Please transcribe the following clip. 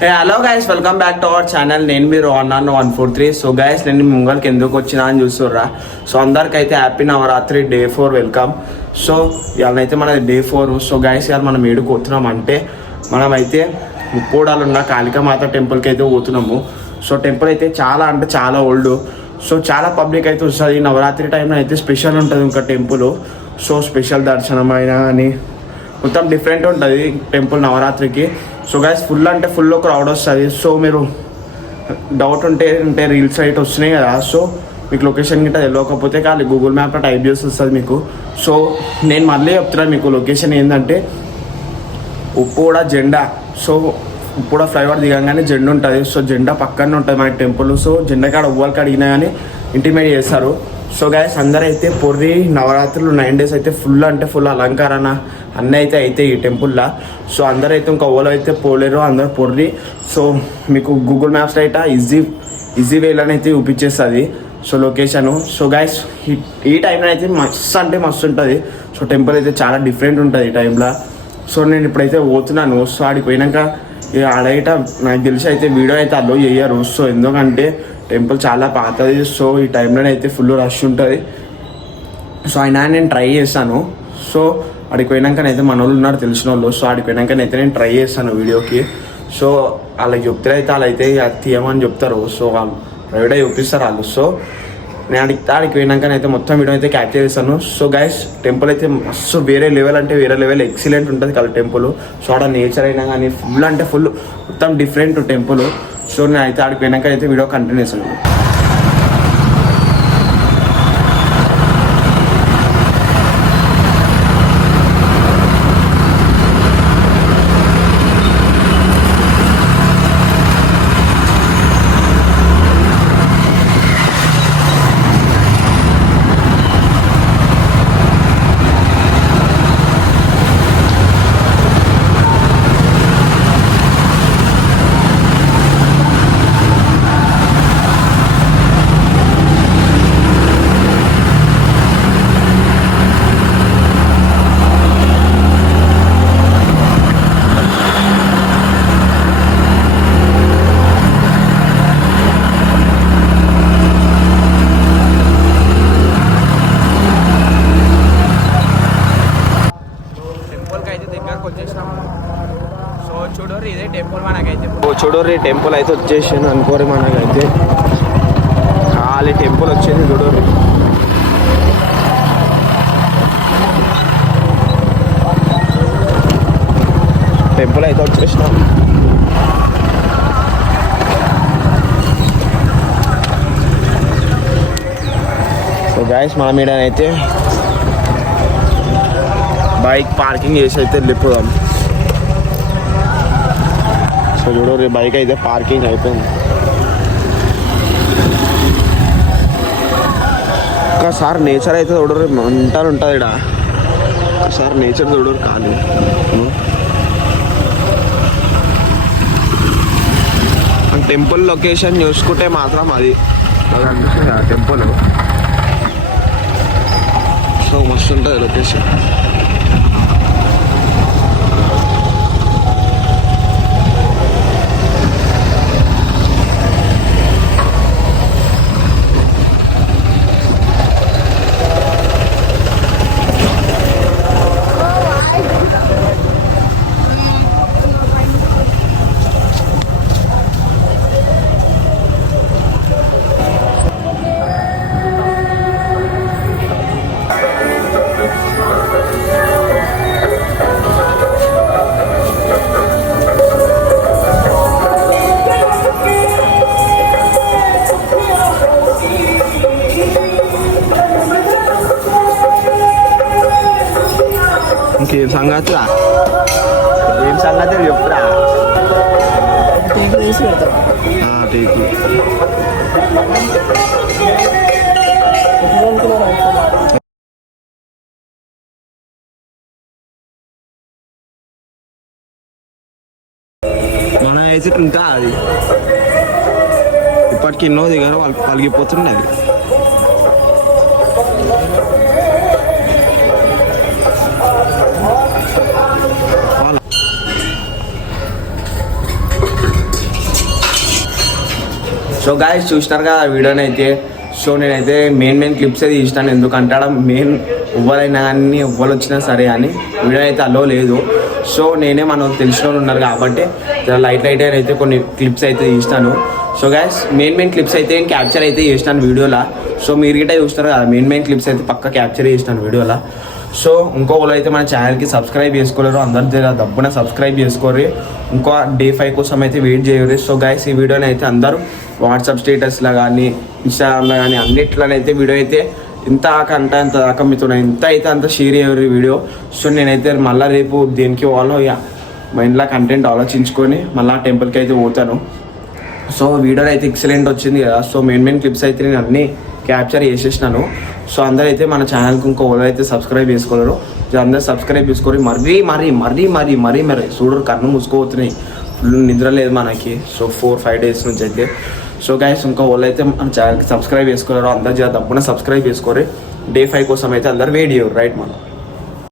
Hello guys, welcome back to our channel. నేను మీరు అన్నాను 143. సో గైస్, నేను ముంగల్కి ఎందుకు వచ్చినా అని చూస్తుర్రా. సో అందరికైతే happy Navaratri day 4 welcome. So ఇవాళనైతే మనది డే 4. సో గైస్, ఇవాళ మనం ఏడుకు పోతున్నాం అంటే మనమైతే ముప్పోడాలున్న కాళికామాత టెంపుల్కి అయితే పోతున్నాము. సో టెంపుల్ అయితే చాలా ఓల్డ్. సో చాలా పబ్లిక్ అయితే వస్తుంది. నవరాత్రి టైంలో అయితే స్పెషల్ ఉంటుంది ఇంకా టెంపుల్. సో స్పెషల్ దర్శనం అయినా అని మొత్తం డిఫరెంట్ ఉంటుంది టెంపుల్ నవరాత్రికి. సో గైస్, ఫుల్ క్రౌడ్ వస్తుంది. సో మీరు డౌట్ ఉంటే రీల్స్ అయితే వస్తున్నాయి కదా. సో మీకు లొకేషన్ గిట్ట తెలియకపోతే కానీ గూగుల్ మ్యాప్లో టైప్ చేసి వస్తుంది మీకు. సో నేను మళ్ళీ చెప్తున్నాను మీకు లొకేషన్ ఏంటంటే ఉప్పుడ జెండా. సో ఉప్పుడ ఫ్లైఓవర్ దిగంగానే జెండా ఉంటుంది. సో జెండా పక్కనే ఉంటుంది మనకి టెంపుల్. సో జెండా కాడ ఉవ్వాలకి అడిగినా కానీ ఇంటిమేట్ చేస్తారు. సో గైస్, అందరైతే పొర్రి నవరాత్రులు 9 days అయితే ఫుల్ అలంకరణ అన్నీ అయితే ఈ టెంపుల్లో. సో అందరైతే ఇంకా ఓలో అయితే పోలేరు, అందరు పొర్రి. సో మీకు గూగుల్ మ్యాప్స్లో అయితే ఈజీ వేలోనే అయితే చూపించేస్తుంది సో లొకేషను. సో గైస్, ఈ టైంలో అయితే మస్తు ఉంటుంది. సో టెంపుల్ అయితే చాలా డిఫరెంట్ ఉంటుంది ఈ టైంలో. సో నేను ఇప్పుడైతే పోతున్నాను. సో ఆడికి పోయినాక ఆడైతే నాకు తెలిసి అయితే వీడియో అయితే అలో చేయరు. సో ఎందుకంటే టెంపుల్ చాలా పాతది. సో ఈ టైంలోనైతే ఫుల్ రష్ ఉంటుంది. సో అయినా నేను ట్రై చేశాను. సో ఆడికి పోయినాకనైతే మన వాళ్ళు ఉన్నారు తెలిసిన వాళ్ళు. సో ఆడికి పోయినాకనైతే నేను ట్రై చేస్తాను వీడియోకి. సో వాళ్ళకి చెప్తే అయితే వాళ్ళైతే తీయమని చెప్తారు. సో వాళ్ళు ప్రైవేట్గా చూపిస్తారు వాళ్ళు. సో నేను ఆడికి పోయినాకనైతే మొత్తం వీడియో అయితే క్యాప్చర్ చేస్తాను. సో గైస్, టెంపుల్ అయితే మస్తు వేరే లెవెల్ ఎక్సలెంట్ ఉంటుంది కదా టెంపుల్. సో ఆడ నేచర్ అయినా కానీ ఫుల్ మొత్తం డిఫరెంట్ టెంపుల్. సో నేను అయితే ఆడికి పోయినాక అయితే వీడియో కంటిన్యూ చేస్తాను. చూడోరి ఇదే టెంపుల్ మనకైతే. చూడోరి టెంపుల్ అయితే వచ్చేసాను అనుకోరు. మనకైతే ఖాళీ టెంపుల్ వచ్చేది చూడోరి. టెంపుల్ అయితే వచ్చేసినాం. సో గైస్, మనం ఈడనైతే బైక్ పార్కింగ్ చేసి అయితే వెళ్ళిపోదాం. సో చూడరు బైక్ అయితే పార్కింగ్ అయిపోయింది. ఒకసారి నేచర్ అయితే చూడరు మంటలు ఉంటుంది ఇక్కడ. ఒకసారి నేచర్ చూడరు ఖాళీ. టెంపుల్ లొకేషన్ చూసుకుంటే మాత్రం అది అనిపిస్తుంది ఆ టెంపుల్. సో మస్తు ఉంటుంది లొకేషన్. ఇంకేం సంగతిరా, ఏం సంగతి చెప్పురా. టేకు మన వేసి ఇంకా అది ఇప్పటికి ఎన్నో దిగారు వాళ్ళు పలిగిపోతున్నది. సో గాయస్ చూసినారు కదా ఆ వీడియోని అయితే. సో నేనైతే మెయిన్ క్లిప్స్ అయితే తీసినాను, ఎందుకంటే ఆడ మెయిన్ ఎవ్వరైనా కానీ ఎవ్వరు వచ్చినా సరే అని వీడియో అయితే అలో లేదు. సో నేనే మనకు తెలిసిన వాళ్ళు ఉన్నారు కాబట్టి లైట్ అయితే కొన్ని క్లిప్స్ అయితే తీసినాను. సో గాయస్ మెయిన్ క్లిప్స్ అయితే నేను క్యాప్చర్ అయితే చేసినాను వీడియోలో. సో మీరు గిట్ట చూస్తారు కదా మెయిన్ క్లిప్స్ అయితే పక్క క్యాప్చర్ చేసినాను వీడియోలో. సో ఇంకో వాళ్ళు అయితే మన ఛానల్కి సబ్స్క్రైబ్ చేసుకోలేరు, అందరు దబ్బున సబ్స్క్రైబ్ చేసుకోరు. ఇంకో డే 5 కోసం అయితే వెయిట్ చేయరు. సో గైస్ ఈ వీడియోని అయితే అందరూ వాట్సాప్ స్టేటస్లో కానీ ఇన్స్టాగ్రామ్లో కానీ అన్నిట్లోనైతే వీడియో అయితే ఇంత దాకా అంత దాకా మీతో ఎంత అయితే అంత షేర్ చేయరు వీడియో. సో నేనైతే మళ్ళీ రేపు దేనికి వాళ్ళు మైండ్లో కంటెంట్ ఆలోచించుకొని మళ్ళీ టెంపుల్కి అయితే పోతాను. సో వీడియో అయితే ఎక్సలెంట్ వచ్చింది కదా. సో మెయిన్ క్లిప్స్ అయితే నేను అన్నీ క్యాప్చర్ చేసేసినాను. సో అందరూ అయితే మన ఛానల్కి ఇంకో అయితే సబ్స్క్రైబ్ చేసుకోలేరు, అందరూ సబ్స్క్రైబ్ చేసుకొని మరీ చూడరు, కన్ను మూసుకోపోతున్నాయి, ఫుల్ నిద్ర లేదు మనకి. సో 4-5 డేస్ నుంచి అయితే. సో గైస్ ఇంకో వాళ్ళు అయితే మన ఛానల్కి సబ్స్క్రైబ్ చేసుకోలేరు, అందరూ తప్పకుండా సబ్స్క్రైబ్ చేసుకోరు. డే 5 కోసం అయితే అందరు వెయిట్ చేయరు రైట్ మనం.